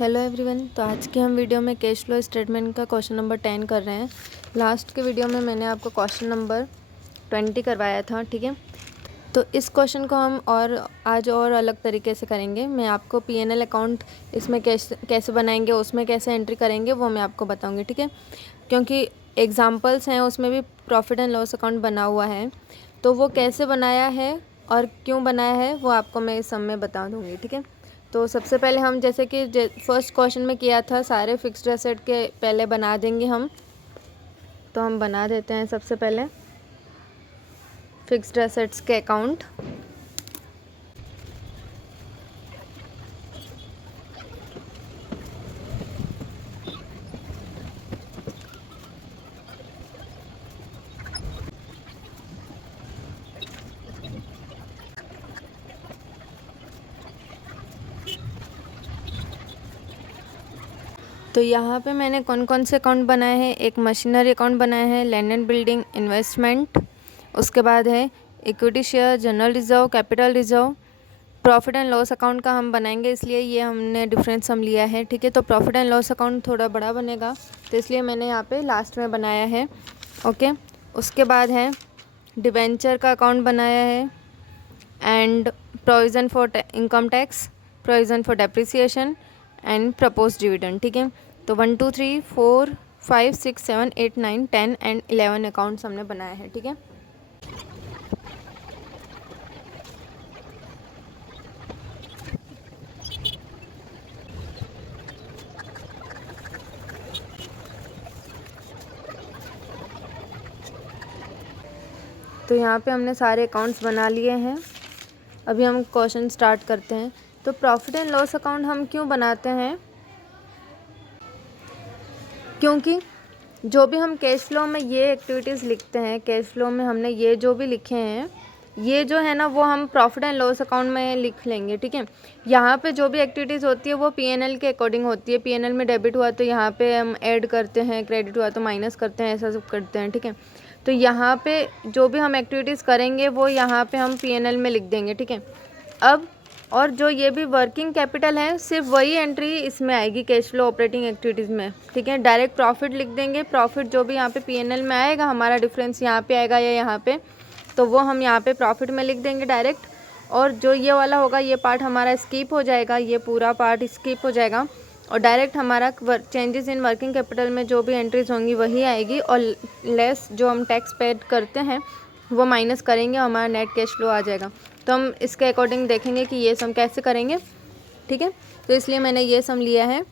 Hello everyone. तो आज की हम वीडियो में कैश फ्लो स्टेटमेंट का क्वेश्चन नंबर 10 कर रहे हैं। लास्ट के वीडियो में मैंने आपको क्वेश्चन नंबर 20 करवाया था, ठीक है। तो इस क्वेश्चन को हम आज और अलग तरीके से करेंगे। मैं आपको पीएनएल अकाउंट इसमें कैसे बनाएंगे, उसमें कैसे एंट्री करेंगे, वो मैं आपको बताऊँगी, ठीक है। क्योंकि एग्जाम्पल्स हैं उसमें भी प्रॉफिट एंड लॉस अकाउंट बना हुआ है, तो वो कैसे बनाया है और क्यों बनाया है वो आपको मैं इस सब में बता दूँगी, ठीक है। तो सबसे पहले हम जैसे कि फर्स्ट क्वेश्चन में किया था, सारे फिक्स्ड एसेट के पहले बना देंगे हम। तो हम बना देते हैं सबसे पहले फिक्स्ड एसेट्स के अकाउंट। तो यहाँ पे मैंने कौन कौन से अकाउंट बनाए हैं। एक मशीनरी अकाउंट बनाया है, लैंड एंड बिल्डिंग, इन्वेस्टमेंट, उसके बाद है equity share, general reserve, capital reserve. Profit and loss account का हम बनाएंगे, इसलिए ये हमने डिफरेंस हम लिया है, ठीक है। तो प्रॉफिट एंड लॉस अकाउंट थोड़ा बड़ा बनेगा, तो इसलिए मैंने यहाँ पे लास्ट में बनाया है, ओके। उसके बाद है डिबेंचर का अकाउंट बनाया है, and provision for income tax, provision for depreciation and propose dividend, ठीक है। तो 1 2 3 4 5 6 7 8 9 10 एंड 11 अकाउंट्स हमने बनाए हैं, ठीक है। तो यहाँ पे हमने सारे अकाउंट्स बना लिए हैं। अभी हम क्वेश्चन स्टार्ट करते हैं। तो प्रॉफिट एंड लॉस अकाउंट हम क्यों बनाते हैं? क्योंकि जो भी हम कैश फ्लो में ये एक्टिविटीज़ लिखते हैं, कैश फ्लो में हमने ये जो भी लिखे हैं, ये जो है ना वो हम प्रॉफिट एंड लॉस अकाउंट में लिख लेंगे, ठीक है। यहाँ पे जो भी एक्टिविटीज़ होती है वो पीएनएल के अकॉर्डिंग होती है। पीएनएल में डेबिट हुआ तो यहाँ पे हम ऐड करते हैं, क्रेडिट हुआ तो माइनस करते हैं, ऐसा सब करते हैं, ठीक है। तो यहाँ पे जो भी हम एक्टिविटीज़ करेंगे वो यहाँ पे हम पीएनएल में लिख देंगे, ठीक है। अब और जो ये भी वर्किंग कैपिटल है, सिर्फ वही एंट्री इसमें आएगी कैश फ्लो ऑपरेटिंग एक्टिविटीज़ में, ठीक है। डायरेक्ट प्रॉफिट लिख देंगे। प्रॉफिट जो भी यहाँ पे पीएनएल में आएगा, हमारा डिफरेंस यहाँ पे आएगा या यहाँ पे, तो वो हम यहाँ पे प्रॉफिट में लिख देंगे डायरेक्ट। और जो ये वाला होगा, ये पार्ट हमारा स्किप हो जाएगा, ये पूरा पार्ट स्किप हो जाएगा, और डायरेक्ट हमारा चेंजेस इन वर्किंग कैपिटल में जो भी एंट्रीज होंगी वही आएगी, और लेस जो हम टैक्स पेड करते हैं वो माइनस करेंगे, हमारा नेट कैश फ्लो आ जाएगा। तो हम इसके अकॉर्डिंग देखेंगे कि ये सम कैसे करेंगे, ठीक है। तो इसलिए मैंने ये सम लिया है।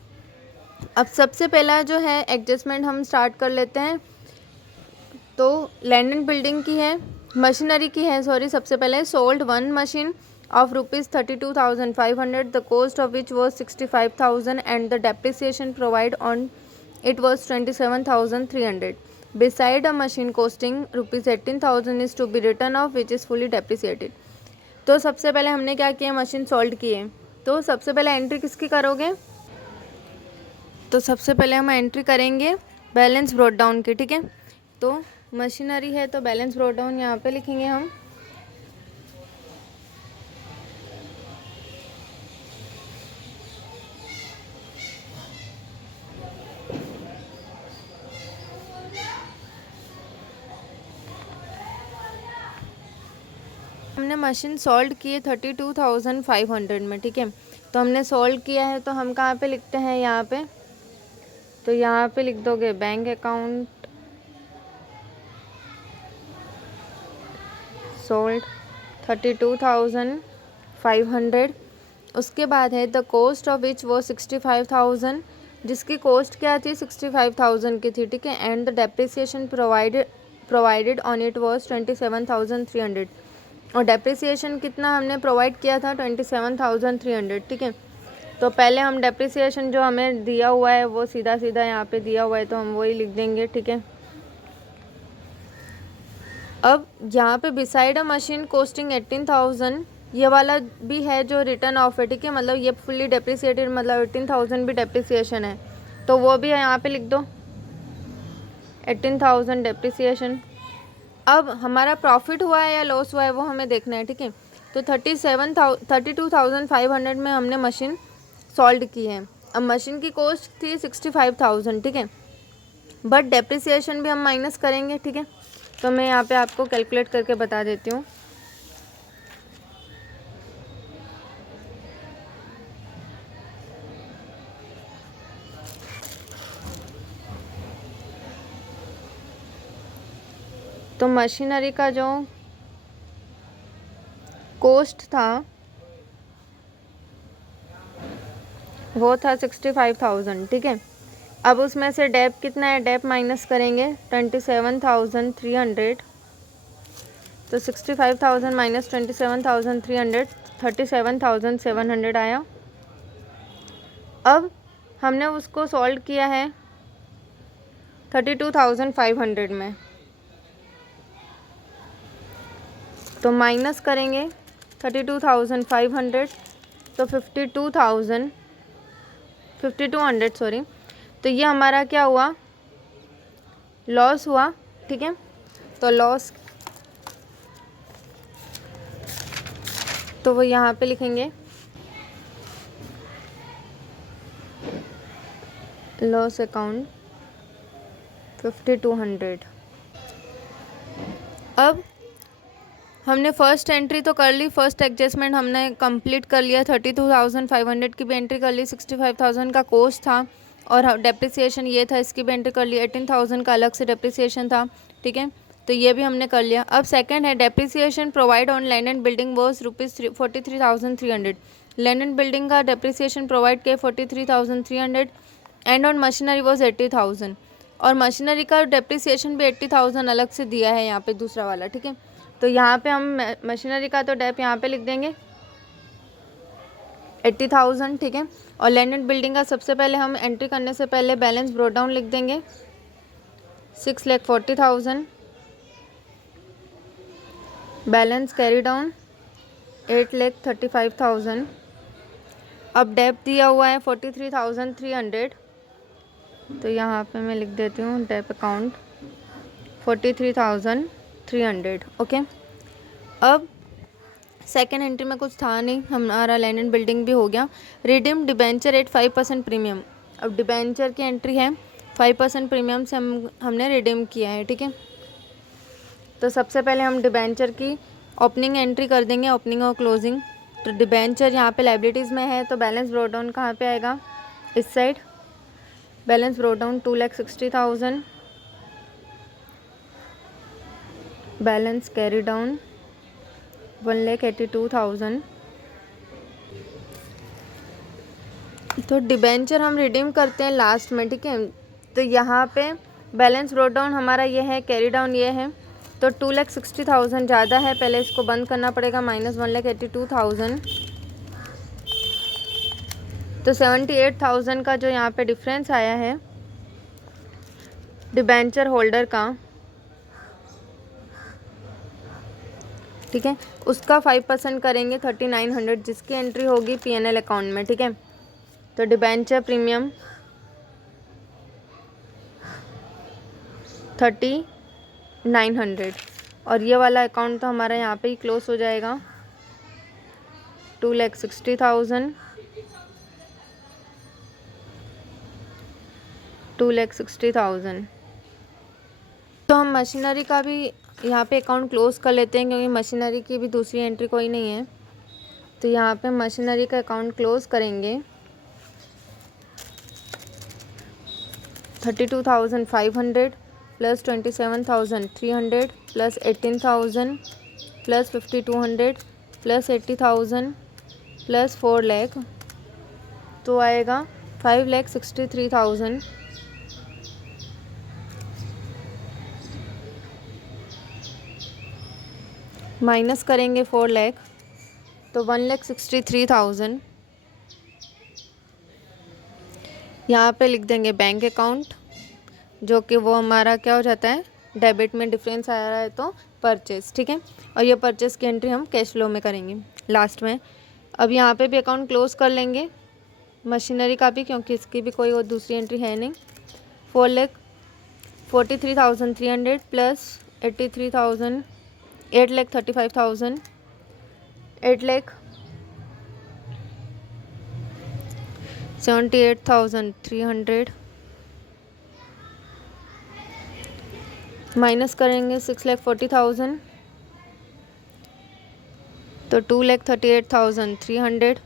अब सबसे पहला जो है एडजस्टमेंट हम स्टार्ट कर लेते हैं। तो लैंड एंड बिल्डिंग की है, मशीनरी की है, सॉरी। सबसे पहले sold 1 machine of rupees 32,500, the cost of which was 65,000 and the depreciation provided on it was 27,300. Beside a machine costing rupees 18,000 is to be written off which is fully depreciated. तो सबसे पहले हमने क्या किया, machine sold की है। तो सबसे पहले एंट्री किसकी करोगे? तो सबसे पहले हम एंट्री करेंगे बैलेंस ब्रॉट डाउन की, ठीक है। तो मशीनरी है तो बैलेंस ब्रॉट डाउन यहाँ पे लिखेंगे हम। हमने मशीन सोल्ड की है 32,500 में, ठीक है। तो हमने सोल्ड किया है, तो हम कहाँ पे लिखते हैं, यहाँ पे। तो यहाँ पे लिख दोगे बैंक अकाउंट सोल्ड 32,500। उसके बाद है द कोस्ट ऑफ विच वो 65,000, जिसकी कोस्ट क्या थी, 65,000 की थी, ठीक है। And the depreciation provided on it was 27,300, और डेप्रिसिएशन कितना हमने प्रोवाइड किया था, 27,300, ठीक है। तो पहले हम डेप्रिसिएशन जो हमें दिया हुआ है वो सीधा सीधा यहाँ पे दिया हुआ है, तो हम वही लिख देंगे, ठीक है। अब यहाँ पे बिसाइड अ मशीन कोस्टिंग 18,000, ये वाला भी है जो रिटर्न ऑफ है, ठीक है। मतलब ये फुल्ली डेप्रिसिएटेड, मतलब 18,000 भी डेप्रिसिएशन है, तो वो भी यहाँ पे लिख दो 18,000 डेप्रिसिएशन। अब हमारा प्रॉफिट हुआ है या लॉस हुआ है वो हमें देखना है, ठीक है। तो 32,500 में हमने मशीन सोल्ड की है। अब मशीन की कॉस्ट थी 65,000, ठीक है, बट डेप्रिसिएशन भी हम माइनस करेंगे, ठीक है। तो मैं यहाँ पे आपको कैलकुलेट करके बता देती हूँ। तो मशीनरी का जो कॉस्ट था वो था 65,000, ठीक है। अब उसमें से डेप कितना है, डेप माइनस करेंगे 27,300। तो 65,000 माइनस 27,300 37,700 आया। अब हमने उसको सॉल्व किया है 32,500 में, तो माइनस करेंगे 32,500 तो 5200 सॉरी। तो ये हमारा क्या हुआ, लॉस हुआ, ठीक है। तो लॉस तो वो यहाँ पे लिखेंगे लॉस अकाउंट 5200। अब हमने फर्स्ट एंट्री तो कर ली, फर्स्ट एडजस्टमेंट हमने कंप्लीट कर लिया, 32,500 की भी एंट्री कर ली, 65,000 का कॉस्ट था और डेप्रिसिएशन ये था, इसकी भी एंट्री कर ली, 18,000 का अलग से डेप्रिसिएशन था, ठीक है। तो ये भी हमने कर लिया। अब सेकंड है depreciation provide on land and building was ₹43,300। Land and building का डेप्रिसिएशन प्रोवाइड किया 43,300 एंड ऑन मशीनरी वॉज 80,000, और मशीनरी का डेप्रिसिएशन भी 80,000 अलग से दिया है यहाँ पे दूसरा वाला, ठीक है। तो यहाँ पे हम मशीनरी का तो डेप यहाँ पे लिख देंगे 80,000, ठीक है। और लैंड एंड बिल्डिंग का सबसे पहले हम एंट्री करने से पहले बैलेंस ब्रोट डाउन लिख देंगे 6,40,000, बैलेंस कैरी डाउन 8,35,000। अब डेप दिया हुआ है 43,300, तो यहाँ पे मैं लिख देती हूँ डेप अकाउंट 43,300, ओके। अब सेकेंड एंट्री में कुछ था नहीं, हमारा लैंड एंड बिल्डिंग भी हो गया। Redeem debenture at 5% premium. अब डिबेंचर की एंट्री है 5% प्रीमियम से हमने रिडीम किया है, ठीक है। तो सबसे पहले हम डिबेंचर की ओपनिंग एंट्री कर देंगे, ओपनिंग और क्लोजिंग। तो डिबेंचर यहाँ पे लाइबिलिटीज़ में है, तो बैलेंस ब्रोट डाउन कहाँ पे आएगा, इस side. Balance brought down 2,60,000, balance carry down 1,82,000। तो डिबेंचर हम रिडीम करते हैं लास्ट में, ठीक है। तो यहाँ पे बैलेंस ब्रोट डाउन हमारा ये है, कैरी डाउन ये है, तो 2,60,000 ज़्यादा है, पहले इसको बंद करना पड़ेगा, माइनस 1,82,000। तो 78,000 का जो यहाँ पे डिफरेंस आया है डिबेंचर होल्डर का, ठीक है, उसका 5% करेंगे 3,900, जिसकी एंट्री होगी P&L अकाउंट में, ठीक है। तो डिबेंचर प्रीमियम 3,900, और ये वाला अकाउंट तो हमारा यहाँ पे ही क्लोज हो जाएगा 2,60,000, 2,60,000। तो हम मशीनरी का भी यहाँ पे अकाउंट क्लोज कर लेते हैं, क्योंकि मशीनरी की भी दूसरी एंट्री कोई नहीं है। तो यहाँ पे मशीनरी का अकाउंट क्लोज करेंगे 32,500 plus 27,300 plus 18,000 plus 5,200 plus 80,000 plus 4 lakh, तो आएगा 5,63,000। माइनस करेंगे 4 लाख, तो 1,63,000। यहाँ पे लिख देंगे बैंक अकाउंट, जो कि वो हमारा क्या हो जाता है, डेबिट में डिफरेंस आ रहा है तो परचेस, ठीक है। और ये परचेस की एंट्री हम कैश फ्लो में करेंगे लास्ट में। अब यहाँ पे भी अकाउंट क्लोज कर लेंगे मशीनरी का भी, क्योंकि इसकी भी कोई और दूसरी एंट्री है नहीं। 4,43,300 प्लस 83,000 8,35,000 78,300 माइनस करेंगे 6,40,000 तो 2,38,300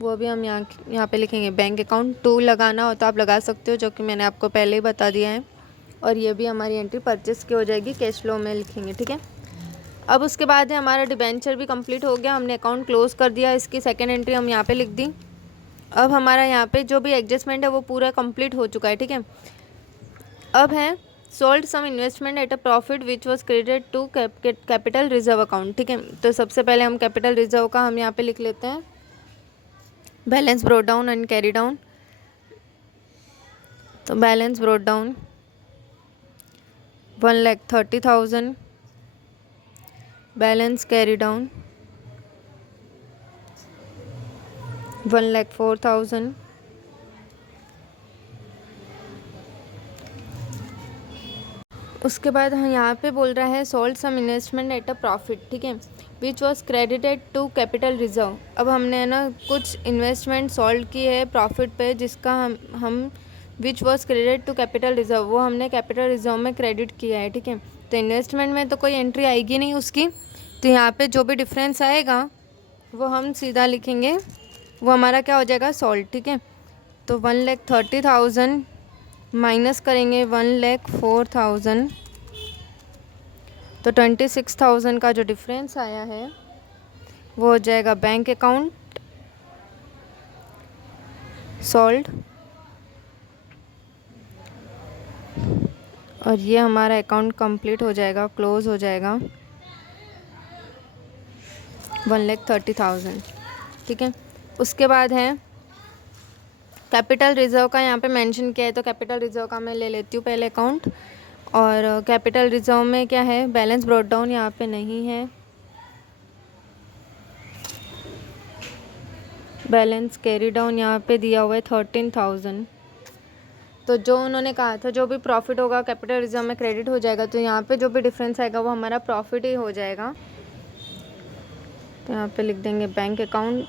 वो भी हम यहाँ पे लिखेंगे। बैंक अकाउंट 2 लगाना हो तो आप लगा सकते हो, जो कि मैंने आपको पहले ही बता दिया है। और ये भी हमारी एंट्री परचेस की हो जाएगी, कैश फ्लो में लिखेंगे, ठीक है। अब उसके बाद है हमारा डिबेंचर भी कंप्लीट हो गया, हमने अकाउंट क्लोज कर दिया, इसकी सेकेंड एंट्री हम यहाँ पे लिख दी। अब हमारा यहाँ पे जो भी एडजस्टमेंट है वो पूरा कंप्लीट हो चुका है, ठीक है। अब है sold some investment at a profit which was credited to capital reserve account, ठीक है। तो सबसे पहले हम कैपिटल रिजर्व का हम यहाँ पे लिख लेते हैं, balance brought down and carry down. तो balance brought down 1,30,000, balance carry down 1,04,000, उसके बाद हम यहाँ पे बोल रहा है sold some investment at a profit, ठीक है, which was credited to capital reserve. अब हमने ना कुछ इन्वेस्टमेंट सोल्ड की है प्रॉफिट पे, जिसका हम which was credited to capital reserve, वो हमने कैपिटल रिजर्व में क्रेडिट किया है, ठीक है। तो इन्वेस्टमेंट में तो कोई एंट्री आएगी नहीं उसकी, तो यहाँ पे जो भी डिफरेंस आएगा वो हम सीधा लिखेंगे, वो हमारा क्या हो जाएगा, सोल्ड, ठीक है। तो 1,30,000 माइनस करेंगे 1,04,000, तो 26,000 का जो डिफरेंस आया है वो हो जाएगा बैंक अकाउंट सोल्ड, और ये हमारा अकाउंट कंप्लीट हो जाएगा, क्लोज हो जाएगा 1,30,000, ठीक है। उसके बाद है कैपिटल रिजर्व का यहाँ पे मेंशन किया है, तो कैपिटल रिजर्व का मैं ले लेती हूँ पहले अकाउंट। और कैपिटल रिजर्व में क्या है, बैलेंस ब्रोट डाउन यहाँ पे नहीं है, बैलेंस कैरी डाउन यहाँ पे दिया हुआ है 13,000। तो जो उन्होंने कहा था जो भी प्रॉफिट होगा कैपिटल रिजर्व में क्रेडिट हो जाएगा, तो यहाँ पे जो भी डिफरेंस आएगा वो हमारा प्रॉफिट ही हो जाएगा। तो यहाँ पे लिख देंगे बैंक अकाउंट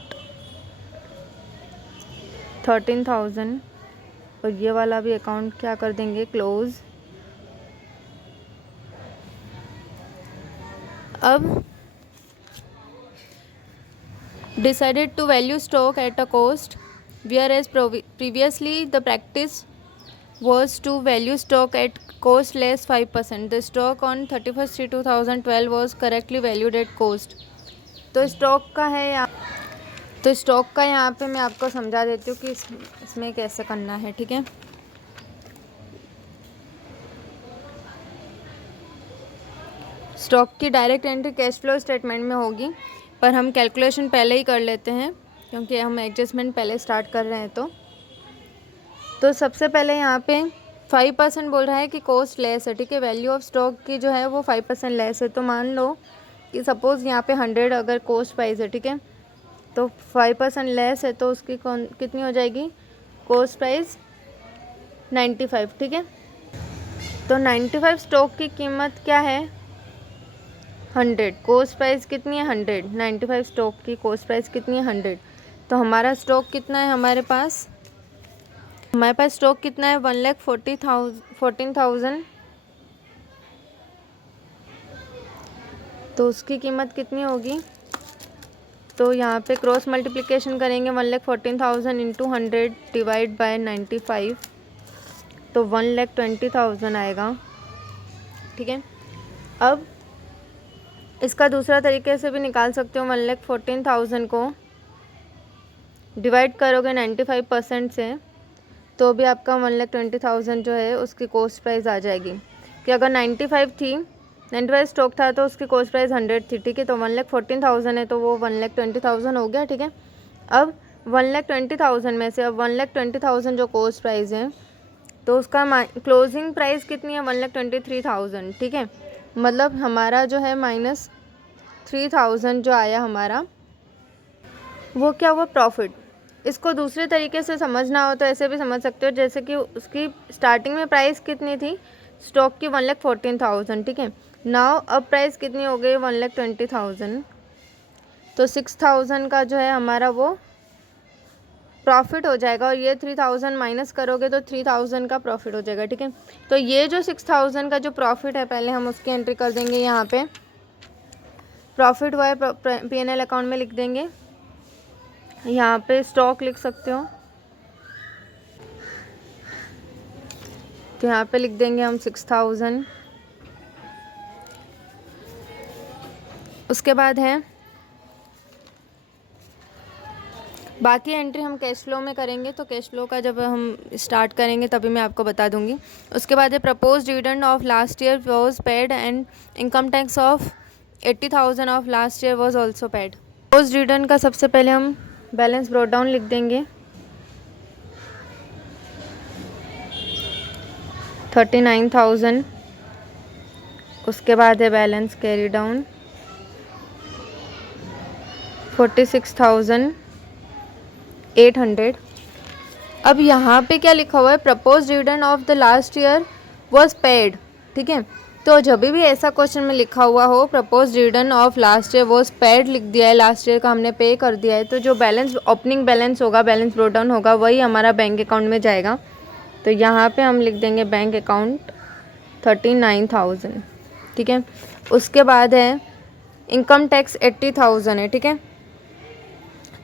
13,000, और ये वाला भी अकाउंट क्या कर देंगे, क्लोज। अब decided to value stock at a cost, whereas previously the practice was to value stock at cost less 5%. The stock on 31/3/2012 was correctly valued at cost. तो स्टॉक का है तो स्टॉक का यहाँ पे मैं आपको समझा देती हूँ कि इसमें कैसे करना है, ठीक है। स्टॉक की direct entry cash flow statement में होगी, पर हम कैलकुलेशन पहले ही कर लेते हैं क्योंकि हम एडजस्टमेंट पहले स्टार्ट कर रहे हैं। तो सबसे पहले यहाँ पे 5% बोल रहा है कि कॉस्ट लेस है, ठीक है। वैल्यू ऑफ स्टॉक की जो है वो 5% लेस है। तो मान लो कि सपोज़ यहाँ पे 100 अगर कॉस्ट प्राइस है, ठीक है, तो 5% लेस है, तो उसकी कितनी हो जाएगी, कॉस्ट प्राइस 95, ठीक है। तो 95 स्टॉक की कीमत क्या है, 100, कॉस्ट प्राइस कितनी है 100, 95 स्टॉक की कॉस्ट प्राइस कितनी है 100। तो हमारा स्टॉक कितना है, हमारे पास स्टॉक कितना है 1,14,000। तो उसकी कीमत कितनी होगी, तो यहाँ पे क्रॉस मल्टीप्लिकेशन करेंगे 1,14,000 इंटू 100 डिवाइड बाय 95, तो 1,20,000 आएगा, ठीक है। अब इसका दूसरा तरीके से भी निकाल सकते हो, 1,14,000 को डिवाइड करोगे 95% से, तो भी आपका 1,20,000 जो है उसकी कॉस्ट प्राइस आ जाएगी। कि अगर 95 स्टॉक था तो उसकी कॉस्ट प्राइस 100 थी, ठीक है। तो 1,14,000 है तो वो 1,20,000 हो गया, ठीक है। अब 1,20,000 में से अब 1,20,000 जो कॉस्ट प्राइस है तो उसका क्लोजिंग प्राइस कितनी है, 1,23,000, ठीक है। मतलब हमारा जो है -3,000 जो आया हमारा, वो क्या हुआ, प्रॉफिट। इसको दूसरे तरीके से समझना हो तो ऐसे भी समझ सकते हो, जैसे कि उसकी स्टार्टिंग में प्राइस कितनी थी स्टॉक की, 1,14,000, ठीक है। नाउ अब प्राइस कितनी हो गई, 1,20,000। तो 6,000 का जो है हमारा वो प्रॉफिट हो जाएगा, और ये 3000 माइनस करोगे तो 3000 का प्रॉफिट हो जाएगा, ठीक है। तो ये जो 6000 का जो प्रॉफिट है, पहले हम उसकी एंट्री कर देंगे। यहाँ पे प्रॉफिट हुआ है, P&L अकाउंट में लिख देंगे। यहाँ पे स्टॉक लिख सकते हो, तो यहाँ पे लिख देंगे हम 6000। उसके बाद है बाकी एंट्री हम कैश फ्लो में करेंगे, तो कैश फ्लो का जब हम स्टार्ट करेंगे तभी मैं आपको बता दूंगी। उसके बाद है propose dividend of last year was paid and income tax of 80,000 of last year was also paid. Propose dividend का सबसे पहले हम बैलेंस ब्रॉट डाउन लिख देंगे 39,000। उसके बाद है बैलेंस कैरी डाउन 46,800। अब यहाँ पे क्या लिखा हुआ है, propose dividend of the last year was paid, ठीक है। तो जब भी ऐसा क्वेश्चन में लिखा हुआ हो propose dividend of last year was paid लिख दिया है, लास्ट ईयर का हमने पे कर दिया है, तो जो बैलेंस ओपनिंग बैलेंस होगा, बैलेंस ब्रोट डाउन होगा, वही हमारा बैंक अकाउंट में जाएगा। तो यहाँ पे हम लिख देंगे बैंक अकाउंट 39,000, ठीक है। उसके बाद है इनकम टैक्स 80,000 है, ठीक है।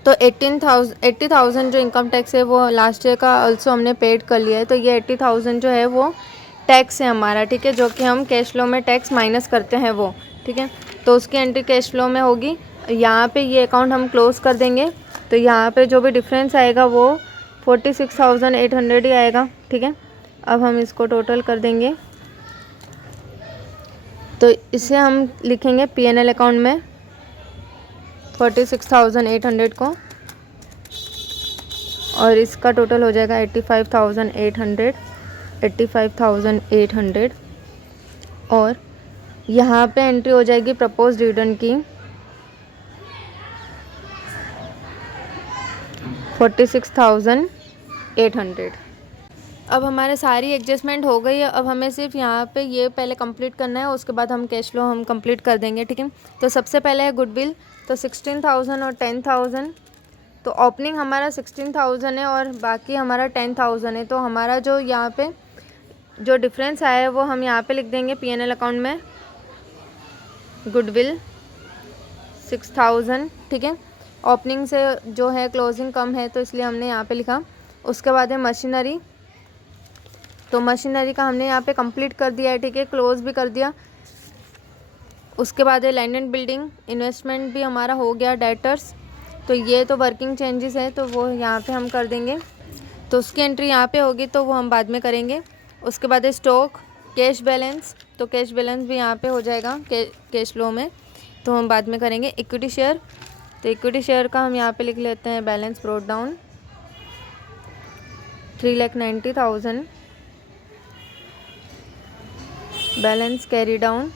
तो 80,000 जो इनकम टैक्स है वो लास्ट ईयर का ऑल्सो हमने पेड कर लिया है। तो ये 80,000 जो है वो टैक्स है हमारा, ठीक है, जो कि हम कैश फ्लो में टैक्स माइनस करते हैं वो, ठीक है। तो उसकी एंट्री कैश फ्लो में होगी। यहाँ पे ये अकाउंट हम क्लोज कर देंगे। तो यहाँ पे जो भी डिफरेंस आएगा वो 46,800 ही आएगा, ठीक है। अब हम इसको टोटल कर देंगे, तो इसे हम लिखेंगे P&L अकाउंट में 46,800 को, और इसका टोटल हो जाएगा 85,800। और यहाँ पे एंट्री हो जाएगी प्रपोज डिविडेंड की 46,800। अब हमारे सारी एडजस्टमेंट हो गई है। अब हमें सिर्फ यहाँ पे ये पहले कंप्लीट करना है, उसके बाद हम कैश फ्लो हम कंप्लीट कर देंगे, ठीक है। तो सबसे पहले है गुडविल, तो 16,000 और 10,000। तो ओपनिंग हमारा 16,000 है और बाकी हमारा 10,000 है। तो हमारा जो यहाँ पे जो डिफरेंस आया है वो हम यहाँ पे लिख देंगे P&L अकाउंट में गुडविल 6,000, ठीक है। ओपनिंग से जो है क्लोजिंग कम है तो इसलिए हमने यहाँ पे लिखा। उसके बाद है मशीनरी, तो मशीनरी का हमने यहाँ पे कंप्लीट कर दिया है, ठीक है, क्लोज भी कर दिया। उसके बाद है लैंड एंड बिल्डिंग, इन्वेस्टमेंट भी हमारा हो गया। डेटर्स, तो ये तो वर्किंग चेंजेस है तो वो यहाँ पे हम कर देंगे, तो उसकी एंट्री यहाँ पे होगी तो वो हम बाद में करेंगे। उसके बाद है स्टॉक, कैश बैलेंस, तो कैश बैलेंस भी यहाँ पे हो जाएगा कैश फ्लो में, तो हम बाद में करेंगे। इक्विटी शेयर, तो इक्विटी शेयर का हम यहाँ पे लिख लेते हैं balance brought down 3,90,000, balance carry down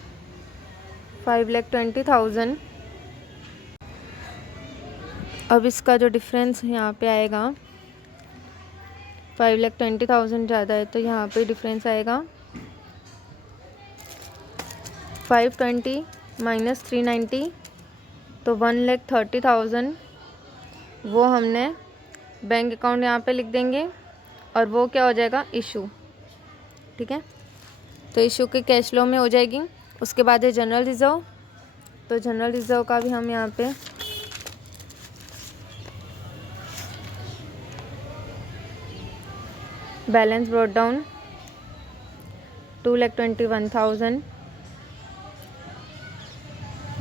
5,20,000। अब इसका जो डिफरेंस यहाँ पे आएगा 5,20,000 ज़्यादा है तो यहाँ पे डिफरेंस आएगा 520 माइनस 390, तो 1,30,000 वो हमने बैंक अकाउंट यहाँ पे लिख देंगे और वो क्या हो जाएगा इशू, ठीक है। तो इशू के कैश फ्लो में हो जाएगी। उसके बाद है जनरल रिज़र्व, तो जनरल रिज़र्व का भी हम यहाँ पे balance brought down 2,21,000,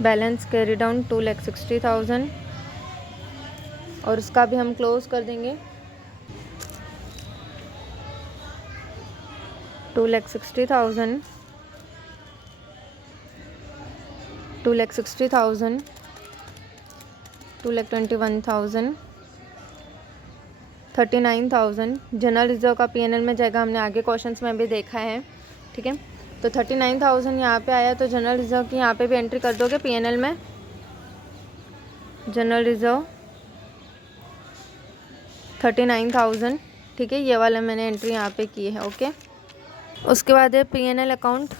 balance carry down 2,60,000, और उसका भी हम क्लोज कर देंगे 2,60,000, 2,60,000, 2,21,000, 39,000 जनरल रिजर्व का P&L में जाएगा, हमने आगे क्वेश्चंस में भी देखा है, ठीक है। तो 39,000 यहाँ पे आया, तो जनरल रिजर्व की यहाँ पे भी एंट्री कर दोगे P&L में, जनरल रिजर्व 39,000, ठीक है, ये वाला मैंने एंट्री यहाँ पे की है, ओके। उसके बाद है P&L अकाउंट,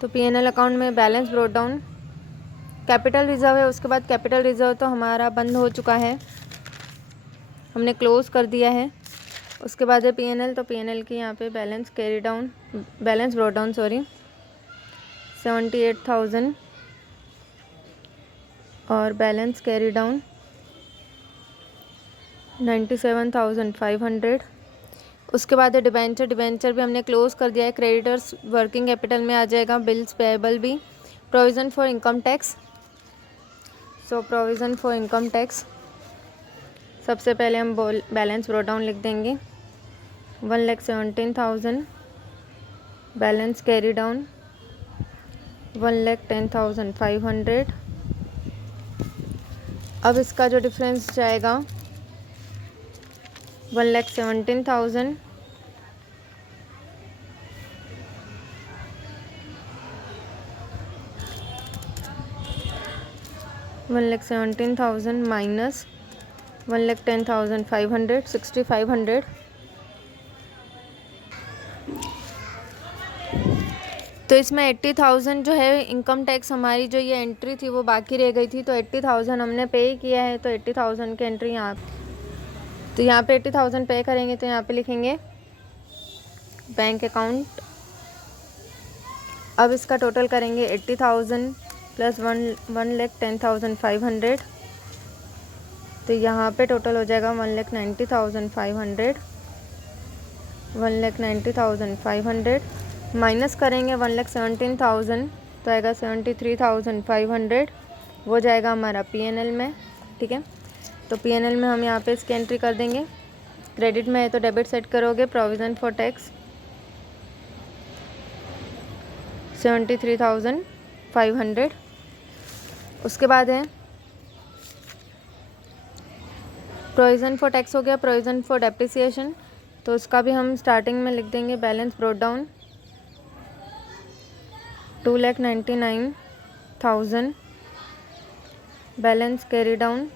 तो P&L अकाउंट में balance brought down, capital reserve है, उसके बाद कैपिटल रिजर्व तो हमारा बंद हो चुका है, हमने क्लोज़ कर दिया है। उसके बाद है P&L, तो P&L की यहाँ पे बैलेंस ब्रॉट डाउन 78,000 और बैलेंस कैरी डाउन 97,500। उसके बाद है डिबेंचर भी हमने क्लोज़ कर दिया है। क्रेडिटर्स वर्किंग कैपिटल में आ जाएगा, बिल्स पेएबल भी। Provision for income tax, so provision for income tax सबसे पहले हम बैलेंस ब्रॉट डाउन लिख देंगे 1,17,000, बैलेंस कैरी डाउन 1,10,500। अब इसका जो डिफरेंस जाएगा 1,17,000 माइनस 1,10,500 6,500। तो इसमें 80,000 जो है इनकम टैक्स हमारी जो ये एंट्री थी वो बाकी रह गई थी, तो 80,000 हमने पे किया है, तो 80,000 की एंट्री यहाँ, तो यहाँ पे 80,000 पे करेंगे, तो यहाँ पे लिखेंगे बैंक अकाउंट। अब इसका टोटल करेंगे 80,000 प्लस 1,10,500, तो यहाँ पे टोटल हो जाएगा 1,90,500। 1,90,500 माइनस करेंगे 1,17,000, तो आएगा 73,500, वो जाएगा हमारा P&L में। ठीक है, तो P&L में हम यहाँ पे इसकी एंट्री कर देंगे। क्रेडिट में है तो डेबिट सेट करोगे, प्रोविज़न फॉर टैक्स 73,500। उसके बाद है प्रोविज़न फॉर टैक्स हो गया। प्रोविज़न फॉर डेप्रिसिएशन, तो उसका भी हम स्टार्टिंग में लिख देंगे balance brought down 2,99,000, balance carry down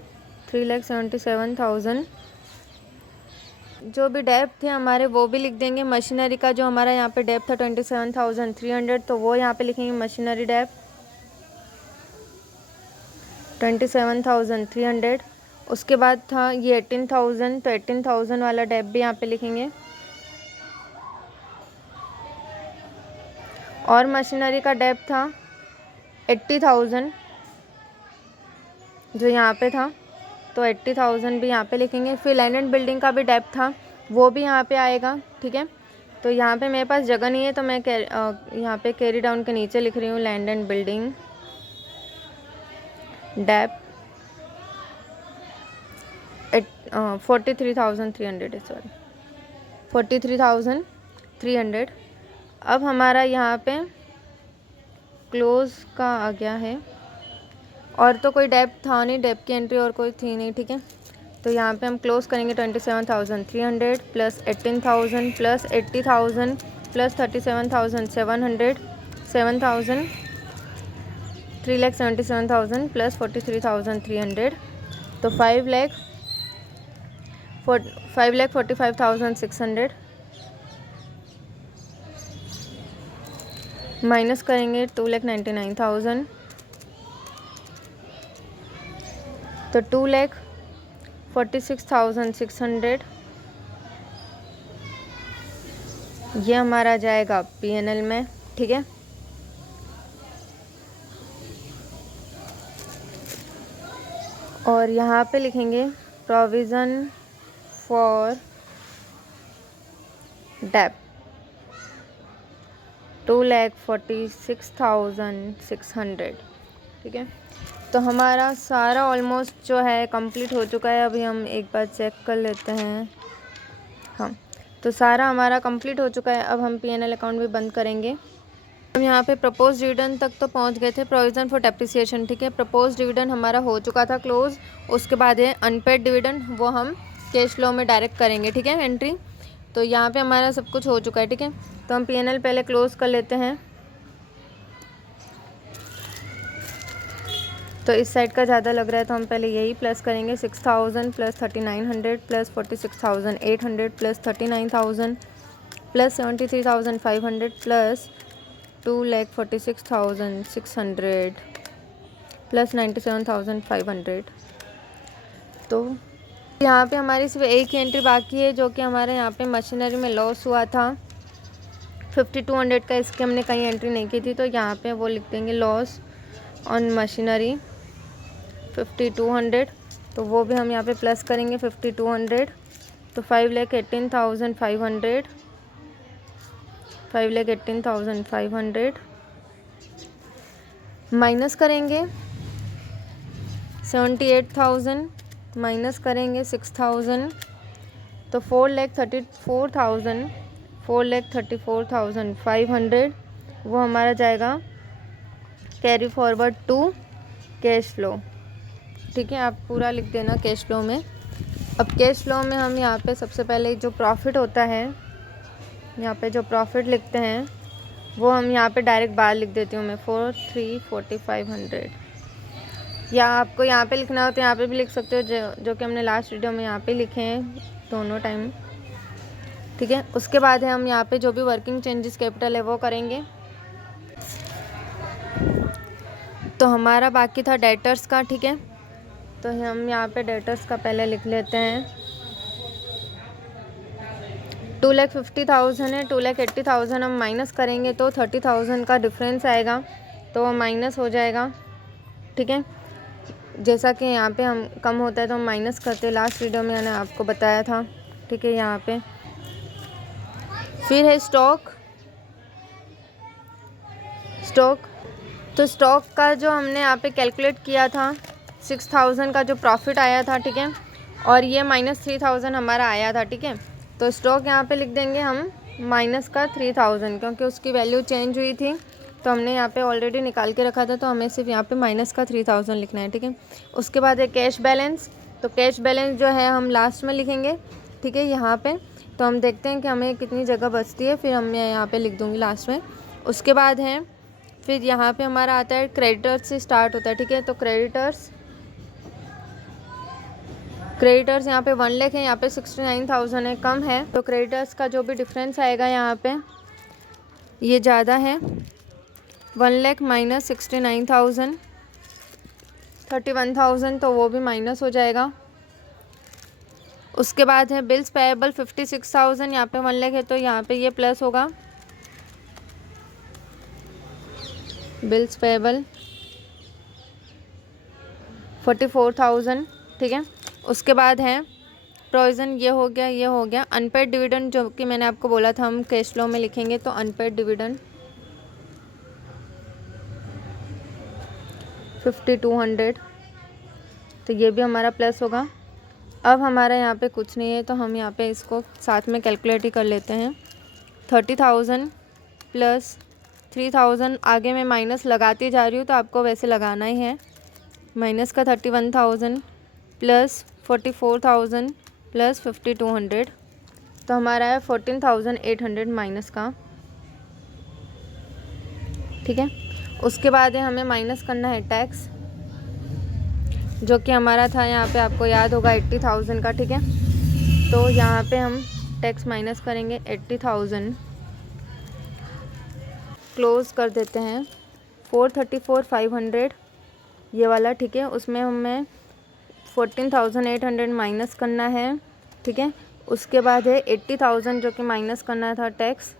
3,77,000। जो भी डेप थे हमारे वो भी लिख देंगे। मशीनरी का जो हमारा यहाँ पे डेप था 27,300, तो वो यहाँ पे लिखेंगे मशीनरी डेप 27,300। उसके बाद था ये 18,000, तो 18,000 वाला डेप भी यहाँ पे लिखेंगे। और मशीनरी का डेप था 80,000 जो यहाँ पे था, तो 80,000 भी यहाँ पे लिखेंगे। फिर लैंड एंड बिल्डिंग का भी डेप था, वो भी यहाँ पे आएगा। ठीक है, तो यहाँ पे मेरे पास जगह नहीं है, तो मैं यहाँ पे कैरी डाउन के नीचे लिख रही हूँ land and building dep 43,300 sorry 43,300। अब हमारा यहाँ पे क्लोज का आ गया है, और तो कोई डेप था नहीं, डेप की एंट्री और कोई थी नहीं। ठीक है, तो यहाँ पे हम क्लोज करेंगे 27,300 प्लस 18,000 प्लस 80,000 प्लस 37,700 7,000 3,77,000 प्लस 43,300, तो 5,45,600 माइनस करेंगे 2,99,000, तो 2,46,600 ये हमारा जाएगा P&L में। ठीक है, और यहाँ पे लिखेंगे प्रोविज़न फॉर डेप 2,46,600। ठीक है, तो हमारा सारा ऑलमोस्ट जो है कंप्लीट हो चुका है। अभी हम एक बार चेक कर लेते हैं। हाँ, तो सारा हमारा कंप्लीट हो चुका है। अब हम P&L अकाउंट भी बंद करेंगे। हम यहाँ पे प्रपोज डिविडेंड तक तो पहुँच गए थे, प्रोविज़न फॉर डेप्रिसिएशन। ठीक है, प्रपोज डिविडेंड हमारा हो चुका था क्लोज। उसके बाद है अनपेड डिविडेंड, वो हम कैश फ्लो में डायरेक्ट करेंगे। ठीक है, एंट्री, तो यहाँ पे हमारा सब कुछ हो चुका है। ठीक है, तो हम P&L पहले क्लोज कर लेते हैं। तो इस साइड का ज़्यादा लग रहा है, तो हम पहले यही प्लस करेंगे 6,000 plus 3,900 plus 46,800 plus 39,000 plus 73,500 plus 2,46,600 plus 97,500, तो यहाँ पे हमारी सिर्फ एक ही एंट्री बाकी है, जो कि हमारे यहाँ पे मशीनरी में लॉस हुआ था 5200 का। इसकी हमने कहीं एंट्री नहीं की थी, तो यहाँ पे वो लिख देंगे लॉस ऑन मशीनरी 5200, तो वो भी हम यहाँ पे प्लस करेंगे 5200, तो 5,18,500, 5,18,500 माइनस करेंगे 78,000, माइनस करेंगे 6,000, तो 4,34,500 वो हमारा जाएगा carry forward to cash flow. ठीक है, आप पूरा लिख देना कैश फ्लो में। अब कैश फ्लो में हम यहाँ पे सबसे पहले जो प्रॉफिट होता है, यहाँ पे जो प्रॉफिट लिखते हैं वो हम यहाँ पे डायरेक्ट बाहर लिख देती हूँ मैं 4,340,500, या आपको यहाँ पे लिखना हो तो यहाँ पे भी लिख सकते हो, जो कि हमने लास्ट वीडियो में यहाँ पे लिखे हैं दोनों टाइम। ठीक है, उसके बाद है हम यहाँ पे जो भी वर्किंग चेंजेस कैपिटल है वो करेंगे। तो हमारा बाकी था डेटर्स का। ठीक है, तो हम यहाँ पे डेटर्स का पहले लिख लेते हैं। 2,50,000 है, 2,80,000 हम माइनस करेंगे तो 30,000 का डिफरेंस आएगा, तो वो माइनस हो जाएगा। ठीक है, जैसा कि यहाँ पे हम कम होता है तो हम माइनस करते हैं, लास्ट वीडियो में मैंने आपको बताया था। ठीक है, यहाँ पे फिर है स्टॉक। तो स्टॉक का जो हमने यहाँ पे कैलकुलेट किया था 6,000 का जो प्रॉफिट आया था। ठीक है, और ये -3,000 हमारा आया था। ठीक है, तो स्टॉक यहाँ पे लिख देंगे हम माइनस का 3,000, क्योंकि उसकी वैल्यू चेंज हुई थी तो हमने यहाँ पे ऑलरेडी निकाल के रखा था, तो हमें सिर्फ यहाँ पे माइनस का 3,000 लिखना है। ठीक है, उसके बाद है कैश बैलेंस। तो कैश बैलेंस जो है हम लास्ट में लिखेंगे। ठीक है, यहाँ पे तो हम देखते हैं कि हमें कितनी जगह बचती है, फिर मैं यहाँ पे लिख दूँगी लास्ट में। उसके बाद है फिर यहाँ पे हमारा आता है क्रेडिटर्स से स्टार्ट होता है। ठीक है, तो क्रेडिटर्स यहाँ पे 1 लाख है, यहाँ पे 69,000 है, कम है, तो क्रेडिटर्स का जो भी डिफरेंस आएगा यहाँ पे ये ज़्यादा है। 1 लाख माइनस 69,000, 31,000, तो वो भी माइनस हो जाएगा। उसके बाद है बिल्स पेएबल 56,000, यहाँ पे 1 लाख है तो यहाँ पे ये प्लस होगा। Bills payable 44,000। ठीक है, उसके बाद है प्रोविज़न, ये हो गया। अनपेड डिविडेंड, जो कि मैंने आपको बोला था हम कैश फ्लो में लिखेंगे, तो अनपेड डिविडेंड 5,200, तो ये भी हमारा प्लस होगा। अब हमारा यहाँ पे कुछ नहीं है, तो हम यहाँ पे इसको साथ में कैलकुलेट ही कर लेते हैं। 30,000 प्लस 3,000, आगे मैं माइनस लगाती जा रही हूँ तो आपको वैसे लगाना ही है। माइनस का 31,000 प्लस 44,000 प्लस 5,200, तो हमारा है 14,800 माइनस का। ठीक है, उसके बाद है हमें माइनस करना है टैक्स, जो कि हमारा था यहाँ पे आपको याद होगा 80,000 का। ठीक है, तो यहाँ पे हम टैक्स माइनस करेंगे 80,000, क्लोज कर देते हैं 434,500 ये वाला। ठीक है, उसमें हमें 14,800 माइनस करना है। ठीक है, उसके बाद है 80,000 जो कि माइनस करना था टैक्स,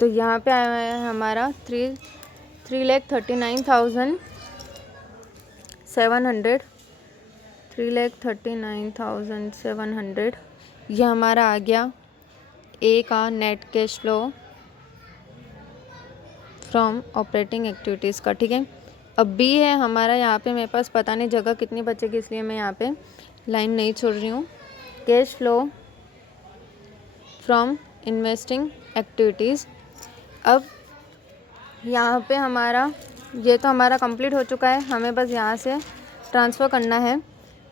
तो यहाँ पे आया है हमारा 3,39,700, 3,39,700 ये हमारा आ गया ए का net cash flow from operating activities का। ठीक है, अब बी है हमारा, यहाँ पे मेरे पास पता नहीं जगह कितनी बचेगी, इसलिए मैं यहाँ पे लाइन नहीं छोड़ रही हूँ। Cash flow from investing activities. अब यहाँ पे हमारा ये तो हमारा कंप्लीट हो चुका है, हमें बस यहाँ से ट्रांसफ़र करना है।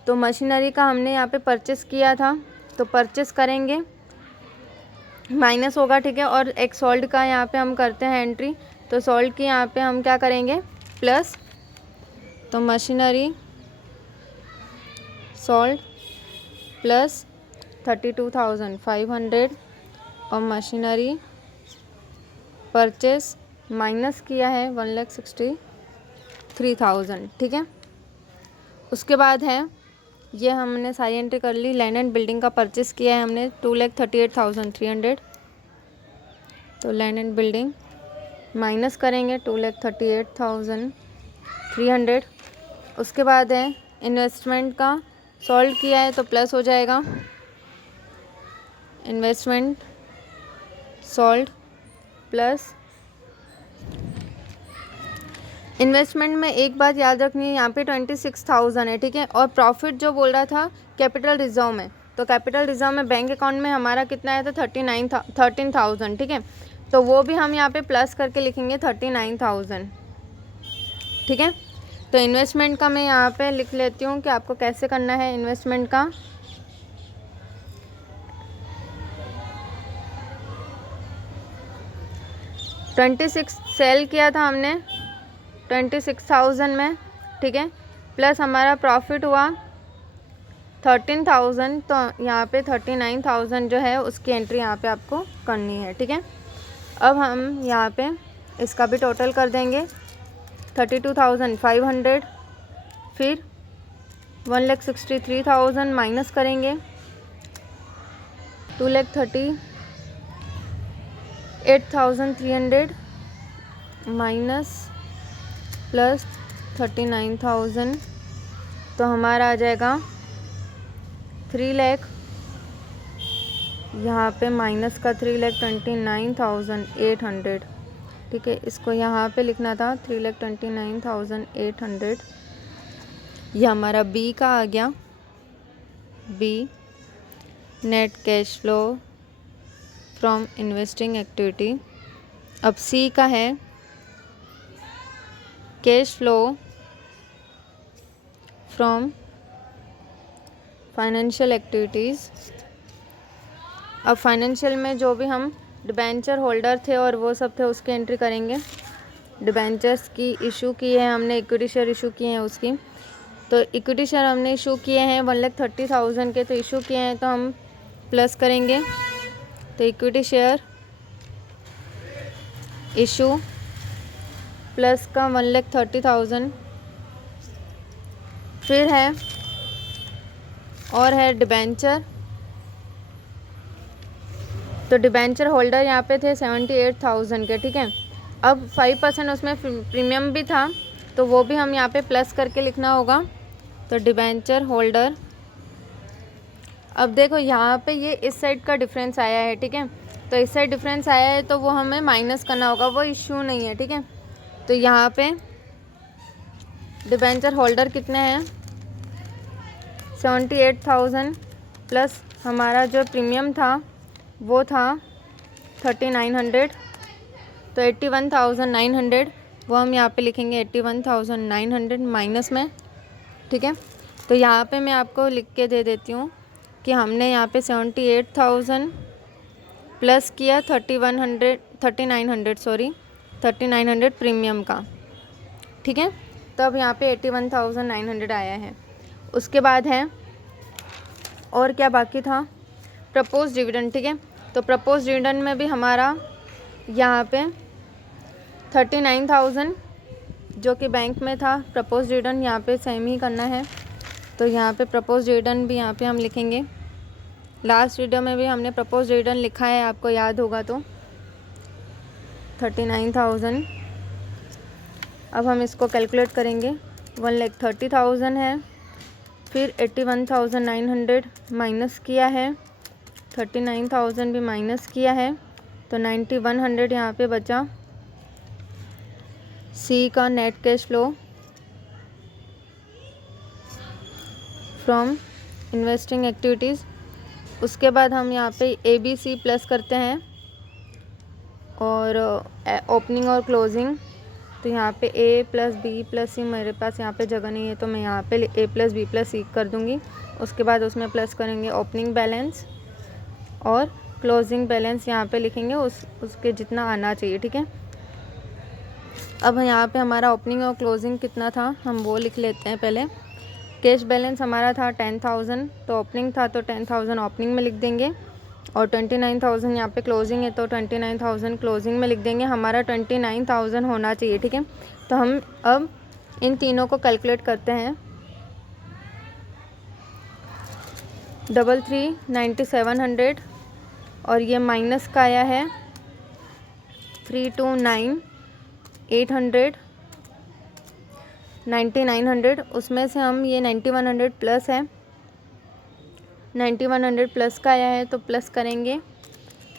तो मशीनरी का हमने यहाँ पे परचेस किया था, तो परचेस करेंगे, माइनस होगा। ठीक है, और एक सोल्ड का यहाँ पे हम करते हैं एंट्री, तो सोल्ड की यहाँ पे हम क्या करेंगे प्लस, तो मशीनरी सोल्ड प्लस 32,500 और मशीनरी परचेस माइनस किया है 1,63,000। ठीक है, उसके बाद है ये हमने सारी एंट्री कर ली। लैंड एंड बिल्डिंग का परचेस किया है हमने 2,38,300। तो लैंड एंड बिल्डिंग माइनस करेंगे 2,38,300। उसके बाद है इन्वेस्टमेंट का सॉल्व किया है तो प्लस हो जाएगा। Investment solve plus. इन्वेस्टमेंट में एक बात याद रखनी है, यहाँ पे 26,000 है, ठीक है। और प्रॉफिट जो बोल रहा था कैपिटल रिजर्व में, तो कैपिटल रिजर्व में बैंक अकाउंट में हमारा कितना है, तो 13,000, ठीक है। तो वो भी हम यहाँ पे प्लस करके लिखेंगे 39,000, ठीक है। तो इन्वेस्टमेंट का मैं यहाँ पे लिख लेती हूँ कि आपको कैसे करना है इन्वेस्टमेंट का। सेल किया था हमने 26,000 में, ठीक है। प्लस हमारा प्रॉफिट हुआ 13,000, तो यहाँ पे 39,000 जो है उसकी एंट्री यहाँ पे आपको करनी है, ठीक है। अब हम यहाँ पे इसका भी टोटल कर देंगे 32,500, फिर 1,63,000 माइनस करेंगे 2,38,300 माइनस प्लस 39,000, तो हमारा आ जाएगा 3 लाख। यहाँ पे माइनस का 3,29,800, ठीक है। इसको यहाँ पे लिखना था 3,29,800। यह हमारा बी का आ गया, B net cash flow from investing activity. अब सी का है cash flow from financial activities. अब फाइनेंशियल में जो भी हम डिबेंचर होल्डर थे और वो सब थे उसकी एंट्री करेंगे। डिबेंचर्स की इशू की है हमने, इक्विटी शेयर इशू किए हैं उसकी। तो इक्विटी शेयर हमने इशू किए हैं 1,30,000 के, तो इशू किए हैं तो हम प्लस करेंगे। तो इक्विटी शेयर इशू प्लस का 1,30,000। फिर है और है डिबेंचर, तो डिबेंचर होल्डर यहाँ पे थे 78,000 के, ठीक है। अब 5% उसमें प्रीमियम भी था, तो वो भी हम यहाँ पे प्लस करके लिखना होगा। तो डिबेंचर होल्डर, अब देखो यहाँ पे ये इस साइड का डिफरेंस आया है, ठीक है। तो इस साइड डिफरेंस आया है तो वो हमें माइनस करना होगा, वो इश्यू नहीं है, ठीक है। तो यहाँ पे डिबेंचर होल्डर कितने हैं 78,000 प्लस हमारा जो प्रीमियम था वो था 3,900, तो 81,900 वो हम यहाँ पे लिखेंगे 81,900 माइनस में, ठीक है। तो यहाँ पे मैं आपको लिख के दे देती हूँ कि हमने यहाँ पे 78,000 प्लस किया 3,900 प्रीमियम का, ठीक है। तो अब यहाँ पे 81,900 आया है। उसके बाद है और क्या बाकी था, प्रपोज डिविडेंड, ठीक है। तो प्रपोज डिविडेंड में भी हमारा यहाँ पे 39,000 जो कि बैंक में था, प्रपोज डिविडेंड यहाँ पे सेम ही करना है। तो यहाँ पे प्रपोज डिविडेंड भी यहाँ पे हम लिखेंगे। लास्ट वीडियो में भी हमने प्रपोज डिविडेंड लिखा है, आपको याद होगा तो 39,000। अब हम इसको कैलकुलेट करेंगे 1,30,000 है, फिर 81,900 माइनस किया है, 39,000 भी माइनस किया है, तो 9,100 यहाँ पे बचा। सी का net cash flow from investing activities. उसके बाद हम यहाँ पे ABC प्लस करते हैं और ओपनिंग और क्लोजिंग। तो यहाँ पे A plus B plus C, मेरे पास यहाँ पे जगह नहीं है तो मैं यहाँ पे A plus B plus C कर दूँगी। उसके बाद उसमें प्लस करेंगे ओपनिंग बैलेंस और क्लोजिंग बैलेंस यहाँ पे लिखेंगे उसके जितना आना चाहिए, ठीक है। अब यहाँ पे हमारा ओपनिंग और क्लोजिंग कितना था हम वो लिख लेते हैं पहले। कैश बैलेंस हमारा था 10,000, तो ओपनिंग था तो 10,000 ओपनिंग में लिख देंगे और 29,000 यहाँ पे क्लोजिंग है तो 29,000 क्लोजिंग में लिख देंगे। हमारा 29,000 होना चाहिए, ठीक है। तो हम अब इन तीनों को कैलकुलेट करते हैं। 9700 और ये माइनस का आया है 329 800 9900, उसमें से हम ये 9100 प्लस है, 9100 प्लस का आया है तो प्लस करेंगे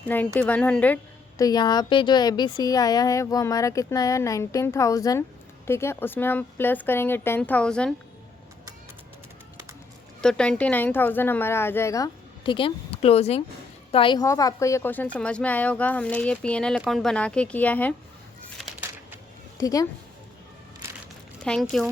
9100। तो यहाँ पे जो ABC आया है वो हमारा कितना आया 19,000, ठीक है। उसमें हम प्लस करेंगे 10,000 तो 29,000 हमारा आ जाएगा, ठीक है, क्लोजिंग। तो आई होप आपको ये क्वेश्चन समझ में आया होगा। हमने ये P&L अकाउंट बना के किया है, ठीक है। Thank you.